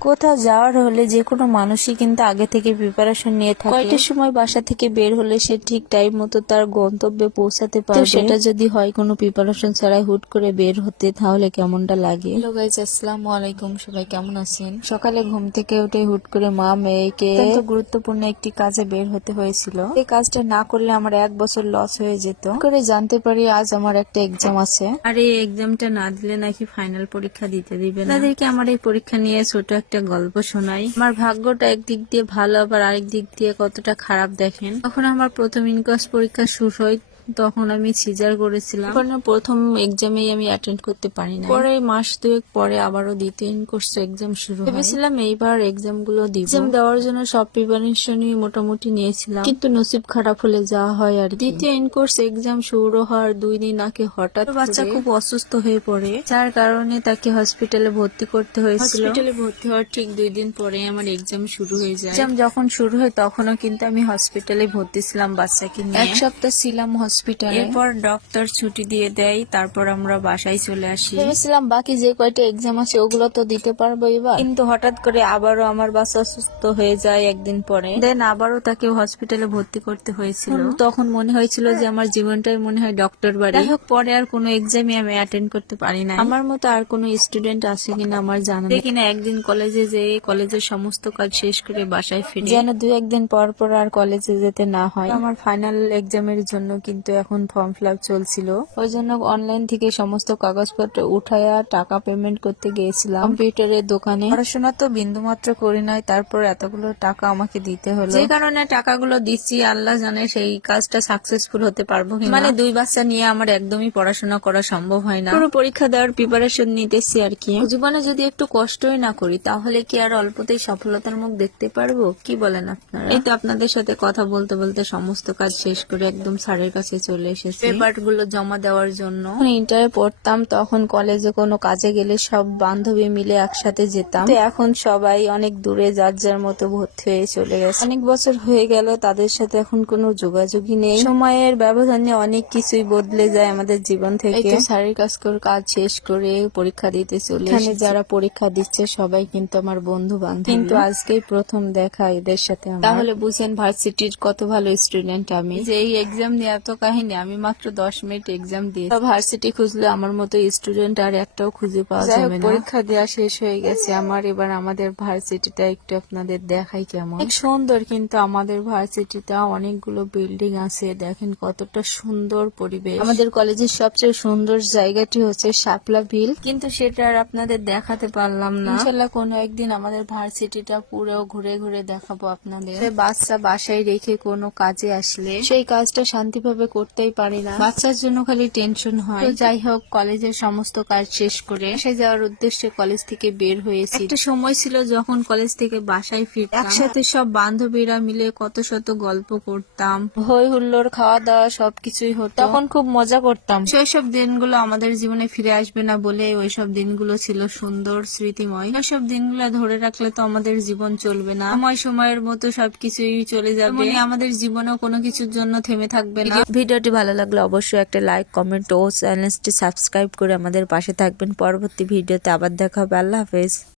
কোথাও যাওয়ার হলে যে কোনো মানুষই কিন্তু আগে থেকে প্রিপারেশন নিয়ে থাকে। কয়টার সময় বাসা থেকে বের হলে সে ঠিক টাইম মতো তার গন্তব্যে পৌঁছাতে পারে সেটা যদি হয় কোনো প্রিপারেশন ছাড়াই হুট করে বের হতে তাহলে কেমনটা লাগে? হ্যালো গাইজ আসসালামু আলাইকুম। সবাই কেমন আছেন? সকালে ঘুম থেকে উঠে হুট করে মা মেয়েকে গুরুত্বপূর্ণ একটি কাজে বের হতে হয়েছিল। এই কাজটা না করলে আমার এক বছর লস হয়ে যেত। করে জানতে পারি আজ আমার একটা এক্সাম আছে। আর এই এক্সামটা না দিলে নাকি ফাইনাল পরীক্ষা দিতে দিবে না। তাদেরকে আমার এই পরীক্ষা নিয়ে ছোট একটা গল্প শোনাই। আমার ভাগ্যটা একদিক দিয়ে ভালো, আবার আরেক দিক দিয়ে কতটা খারাপ দেখেন? তখন আমার প্রথম ইনকোয়াস পরীক্ষা শুরু হয় তখন আমি সিজার করেছিলাম। তখন প্রথম এক্সামেই আমি অ্যাটেন্ড করতে পারি না পরে মাস দুয়েক পরে আবারও দ্বিতীয় কোর্স এক্সাম শুরু ভেবেছিলাম এইবার এক্সামগুলো দিব। এক্সাম দেওয়ার জন্য সব প্রিপারেশনই মোটামুটি নিয়েছিলাম। কিন্তু নসিব খারাপ হলে যা হয় আর দ্বিতীয় ইন কোর্স এক্সাম শুরু হওয়ার দুই দিন আগে হঠাৎ বাচ্চা খুব অসুস্থ হয়ে পড়ে। যার কারণে তাকে হসপিটালে ভর্তি করতে হয়েছিল। হসপিটালে ভর্তি হওয়ার ঠিক দুই দিন পরে আমার এক্সাম শুরু হয়ে যায়। এক্সাম যখন শুরু হয় তখনও কিন্তু আমি হসপিটালে ভর্তি ছিলাম বাচ্চাকে নিয়ে। এক সপ্তাহ ছিলাম হসপিটালে এরপর ডক্টর ছুটি দিয়ে দেয় তারপর আমরা বাসায় চলে আসি। ভেবেছিলাম বাকি যে কয়টা এক্সাম আছে ওগুলো তো দিতে পারব এবার। কিন্তু হঠাৎ করে আবারও আমার বাচ্চা অসুস্থ হয়ে যায় একদিন পরে। দেন আবারও তাকে হসপিটালে ভর্তি করতে হয়েছিল। তখন মনে হয়েছিল যে আমার জীবনটাই মনে হয় ডক্টর বাড়ি। যাই হোক পরে আর কোনো এক্সামই আমি অ্যাটেন্ড করতে পারি না আমার মতো আর কোনো স্টুডেন্ট আছে কিনা আমার জানা নেই। কিনা একদিন কলেজে যেয়ে কলেজের সমস্ত কাজ শেষ করে বাসায় ফিরে। যেন দু একদিন পর পর আর কলেজে যেতে না হয়। আমার ফাইনাল এক্সামের জন্য কিন্তু এখন ফর্ম ফিল আপ চলছিল। ওই জন্য অনলাইন থেকে সমস্ত কাগজপত্র উঠাইয়া টাকা পেমেন্ট করতে গিয়েছিলাম। কম্পিউটারের দোকানে। পড়াশোনা তো বিন্দু মাত্র করি নাই তারপর এতগুলো টাকা আমাকে দিতে হলো। যে কারণে টাকাগুলো দিচ্ছি আল্লাহ জানে সেই কাজটা সাকসেসফুল হতে পারব কিনা। মানে দুই বাচ্চা নিয়ে আমার একদমই পড়াশোনা করা সম্ভব হয় না। পুরো পরীক্ষা দেওয়ার প্রিপারেশন নিতেছি আর কি। জীবনে যদি একটু কষ্টই না করি তাহলে কি আর অল্পতেই সফলতার মুখ দেখতে পারব? কি বলেন আপনারা? এই তো আপনাদের সাথে কথা বলতে বলতে সমস্ত কাজ শেষ করে একদম স্যারের কাছে চলে এসেছি। পেপারগুলো জমা দেওয়ার জন্য। ইন্টারে পড়তাম তখন কলেজে কোনো কাজে গেলে সব বান্ধবী মিলে একসাথে যেতাম। তো এখন সবাই অনেক দূরে যার যার মতো ভর্তি হয়ে চলে গেছে। অনেক বছর হয়ে গেল তাদের সাথে এখন কোনো যোগাযোগই নেই। সময়ের ব্যবধানে অনেক কিছুই বদলে যায় আমাদের জীবন থেকে। স্যারের কাজ করে কাজ শেষ করে পরীক্ষা দিতে চলে এখানে যারা পরীক্ষা দিচ্ছে সবাই কিন্তু আমার বন্ধু বান্ধব। কিন্তু আজকেই প্রথম দেখা এদের সাথে তাহলে বুঝেন ভার্সিটির কত ভালো স্টুডেন্ট আমি। যে এই এক্সাম নিয়ে এত কাহিনী আমি মাত্র দশ মিনিট এক্সাম দিয়ে ভার্সিটি খুঁজলে আমার মতো স্টুডেন্ট আর একটাও খুঁজে পাওয়া যাবে না। পরীক্ষা দেওয়া শেষ হয়ে গেছে। আমার এবার আমাদের ভার্সিটিটা একটু আপনাদের দেখাই কেমন। অনেক সুন্দর কিন্তু আমাদের ভার্সিটিটা অনেকগুলো বিল্ডিং আছে। দেখেন কতটা সুন্দর পরিবেশ। আমাদের কলেজের সবচেয়ে সুন্দর জায়গাটি হচ্ছে শাপলা বিল। কিন্তু সেটা আর আপনাদের দেখাতে পারলাম না। ইনশাল্লাহ কোনো একদিন আমাদের ভার্সিটিটা পুরো ঘুরে ঘুরে দেখাবো আপনাদের। বাচ্চা বাসায় রেখে কোনো কাজে আসলে সেই কাজটা শান্তিভাবে করতেই পারি না। বাচ্চার জন্য খালি টেনশন হয়। তো যাই হোক কলেজের সমস্ত কাজ শেষ করে এসে যাওয়ার উদ্দেশ্যে কলেজ থেকে বের হয়েছি। একটা সময় ছিল যখন কলেজ থেকে বাসায় ফিরতাম। একসাথে সব বান্ধবীরা মিলে কত শত গল্প করতাম। হই হুল্লোড় খাওয়া দাওয়া সবকিছুই হতো। তখন খুব মজা করতাম। শৈশব দিনগুলো আমাদের জীবনে ফিরে আসবে না বলে ওইসব দিনগুলো ছিল সুন্দর স্মৃতিময়। ওইসব দিনগুলো ধরে রাখলে তো আমাদের জীবন চলবে না। সময় সময়ের মতো সবকিছুই চলে যাবে। আমাদের জীবনেও কোনো কিছুর জন্য থেমে থাকবে না। ভিডিওটি ভালো লাগলে অবশ্যই একটা লাইক কমেন্ট ও চ্যানেলটি সাবস্ক্রাইব করে আমাদের পাশে থাকবেন। পরবর্তী ভিডিওতে আবার দেখা হবে। আল্লাহ হাফেজ।